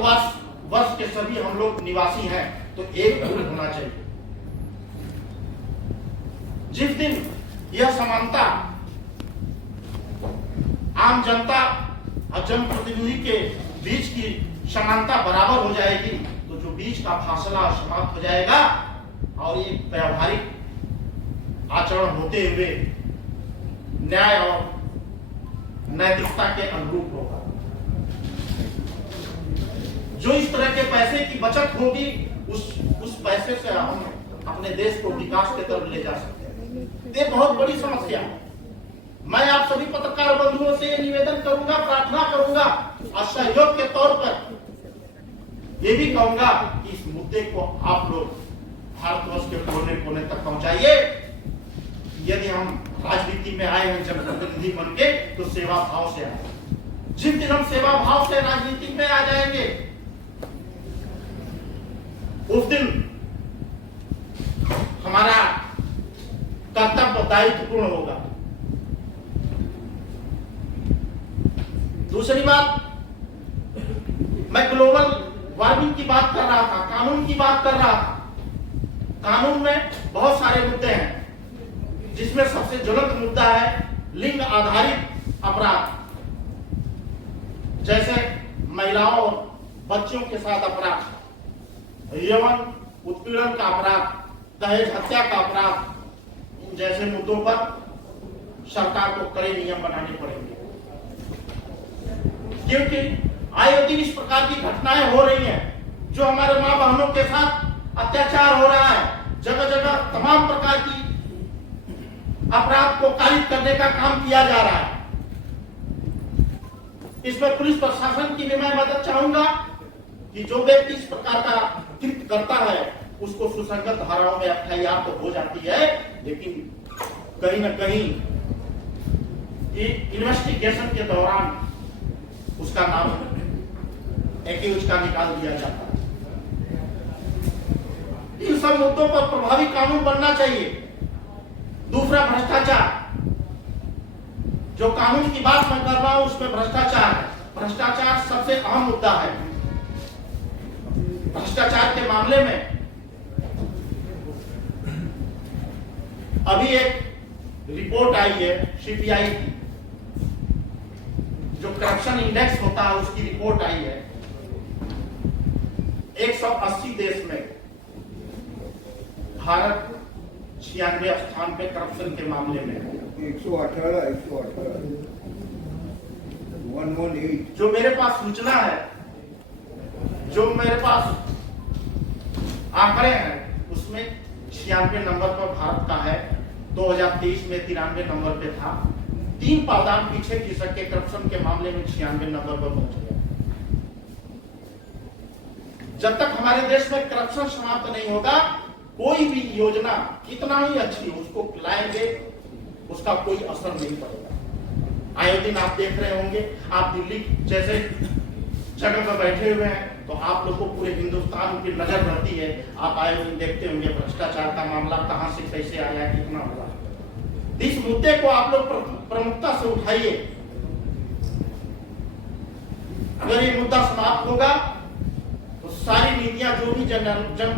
भारतवर्ष के सभी हम लोग निवासी हैं, तो एक मूल होना चाहिए। जिस दिन यह समानता आम जनता और जनप्रतिनिधि के बीच की समानता बराबर हो जाएगी, तो जो बीच का फासला समाप्त हो जाएगा और एक व्यवहारिक आचरण होते हुए न्याय और नैतिकता के अनुरूप होगा। जो इस तरह के पैसे की बचत होगी, उस पैसे से हम अपने देश को विकास की तरफ ले जा सकते हैं। ये बहुत बड़ी समस्या है। मैं आप सभी पत्रकार बंधुओं से निवेदन करूंगा, प्रार्थना करूंगा और सहयोग के तौर पर ये भी कहूंगा कि इस मुद्दे को आप लोग भारतवर्ष के कोने कोने तक पहुंचाइए। यदि हम राजनीति में आए हैं जनप्रतिनिधि बन के, तो सेवा भाव से आए। जिस दिन हम सेवा भाव से राजनीति में आ जाएंगे, उस दिन हमारा कर्तव्य दायित्व पूर्ण होगा। दूसरी बात, मैं ग्लोबल वार्मिंग की बात कर रहा था, कानून की बात कर रहा था। कानून में बहुत सारे मुद्दे हैं, जिसमें सबसे ज्वलंत मुद्दा है लिंग आधारित अपराध, जैसे महिलाओं और बच्चों के साथ अपराध, यौन उत्पीड़न का अपराध, दहेज हत्या का अपराध। इन जैसे मुद्दों पर सरकार को कड़े नियम बनाने पड़ेंगे, क्योंकि आए दिन इस प्रकार की घटनाएं हो रही हैं, जो हमारे मां बहनों के साथ अत्याचार हो रहा है। जगह जगह तमाम प्रकार की अपराध को कारित करने का काम किया जा रहा है। इसमें पुलिस प्रशासन की भी मैं मदद चाहूंगा कि जो व्यक्ति इस प्रकार का कृत्य करता है, उसको सुसंगत धाराओं में FIR तो हो जाती है, लेकिन कहीं न कहीं इन्वेस्टिगेशन के दौरान उसका नाम एक्यूज का निकाल दिया जाता है। इन सब मुद्दों पर प्रभावी कानून बनना चाहिए। दूसरा, भ्रष्टाचार। जो कानून की बात मैं कर रहा हूं, उसमें भ्रष्टाचार है। भ्रष्टाचार सबसे अहम मुद्दा है। भ्रष्टाचार के मामले में अभी एक रिपोर्ट आई है CPI की, जो करप्शन इंडेक्स होता है, उसकी रिपोर्ट आई है। 180 देश में भारत 96 स्थान पे करप्शन के मामले में है। 118 118। जो मेरे पास सूचना है, जो मेरे पास आंकड़े हैं, उसमें 96 नंबर पर भारत का है। 2023 में 93 नंबर पे था। 3 पावदान पीछे खिसक के करप्शन के मामले में 96 नंबर पर पहुंच गया। जब तक हमारे देश में करप्शन समाप्त नहीं होगा, कोई भी योजना कितना ही अच्छी हो, उसको लाएंगे, उसका कोई असर नहीं पड़ेगा। आए दिन आप देख रहे होंगे, आप दिल्ली जैसे जगह पर बैठे हुए हैं, तो आप लोग को पूरे हिंदुस्तान की नजर रहती है। आप आए दिन देखते होंगे भ्रष्टाचार का मामला कहां से कैसे आया, कितना हुआ। इस मुद्दे को आप लोग प्रमुखता से उठाइए। अगर ये मुद्दा समाप्त होगा, तो सारी नीतियां, जो भी जन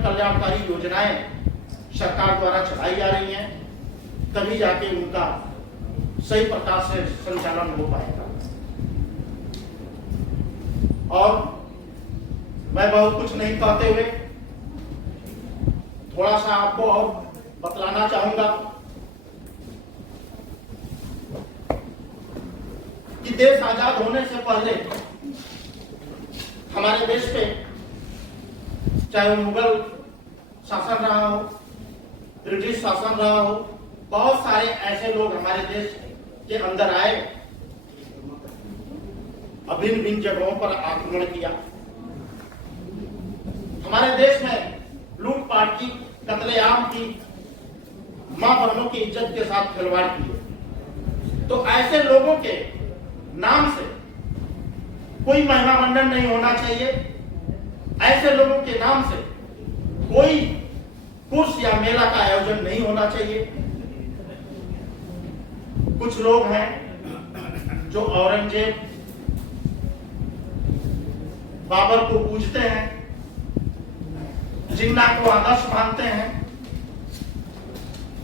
कल्याणकारी योजनाएं सरकार द्वारा चलाई जा रही हैं, तभी जाके उनका सही प्रकार से संचालन हो पाएगा। और मैं बहुत कुछ नहीं कहते हुए थोड़ा सा आपको और बतलाना चाहूंगा कि देश आजाद होने से पहले हमारे देश पे, चाहे मुगल शासन रहा हो, ब्रिटिश शासन रहा हो, बहुत सारे ऐसे लोग हमारे देश के अंदर आए, भिन्न भिन्न जगहों पर आक्रमण किया। हमारे देश में लूटपाट की, कत्लेआम की, मां बहनों की इज्जत के साथ खिलवाड़ किए। तो ऐसे लोगों के नाम से कोई महिमा मंडन नहीं होना चाहिए। ऐसे लोगों के नाम से कोई कुर्स या मेला का आयोजन नहीं होना चाहिए। कुछ लोग हैं जो औरंगजेब बाबर को पूजते हैं, जिन्ना को आदर्श मानते हैं,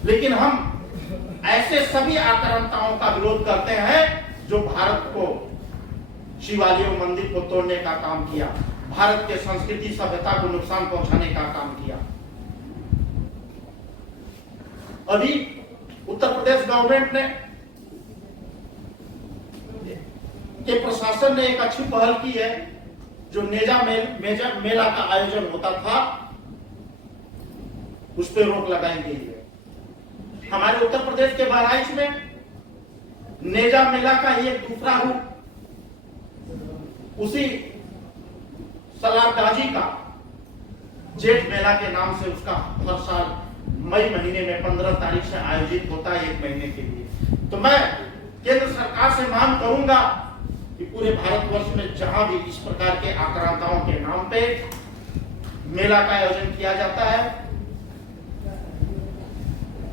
लेकिन हम ऐसे सभी आक्रांताओं का विरोध करते हैं जो भारत को शिवालयों मंदिर को तोड़ने का काम किया, भारत के संस्कृति सभ्यता को नुकसान पहुंचाने का काम किया। अभी उत्तर प्रदेश गवर्नमेंट ने के प्रशासन ने एक अच्छी पहल की है। जो नेजा मेला का आयोजन होता था उस पर रोक लगाई गई है। हमारे उत्तर प्रदेश के बहराइच में नेजा मेला का ही एक दूसरा रूप उसी सलार गाजी का जेठ मेला के नाम से उसका हर साल मई महीने में 15 तारीख से आयोजित होता है, 1 महीने के लिए। तो मैं केंद्र सरकार से मांग करूंगा कि पूरे भारतवर्ष में जहां भी इस प्रकार के आक्रांताओं के नाम पे मेला का आयोजन किया जाता है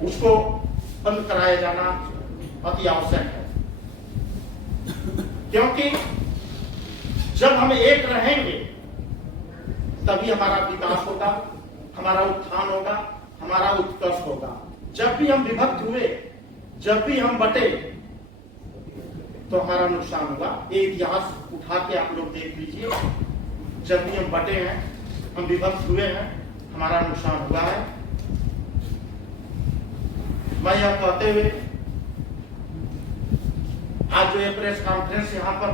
उसको बंद कराया जाना अति आवश्यक है, क्योंकि जब हम एक रहेंगे तभी हमारा विकास होगा, हमारा उत्थान होगा, हमारा उत्कर्ष होगा। जब भी हम विभक्त हुए, जब भी हम बटे तो हमारा नुकसान होगा। ये इतिहास उठा के आप लोग देख लीजिए, जब भी हम बटे हैं, हम विभक्त हुए हैं, हमारा नुकसान हुआ है। मैं यह कहते हुए आज जो ये प्रेस कॉन्फ्रेंस यहाँ पर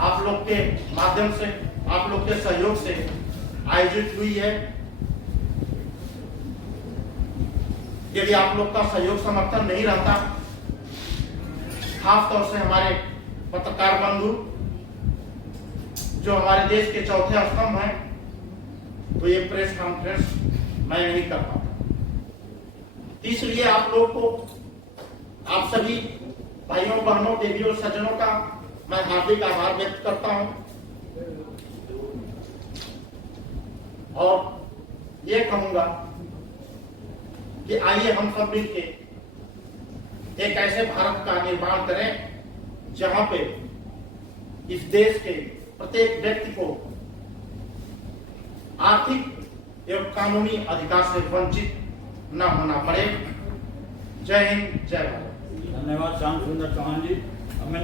आप लोग के माध्यम से, आप लोग के सहयोग से आयोजित हुई है, यदि आप लोग का सहयोग समर्थन नहीं रहता, खासतौर से हमारे पत्रकार बंधु जो हमारे देश के चौथे स्तंभ हैं, तो ये प्रेस कॉन्फ्रेंस मैं नहीं कर पाता। इसलिए आप लोग को, आप सभी भाइयों बहनों देवियों और सज्जनों का मैं हार्दिक आभार व्यक्त करता हूं और ये कहूंगा कि आइए हम सब मिलकर एक ऐसे भारत का निर्माण करें जहां पे इस देश के प्रत्येक व्यक्ति को आर्थिक एवं कानूनी अधिकार से वंचित न होना पड़े। जय हिंद, जय भारत। धन्यवाद श्याम सुंदर चौहान जी। हमें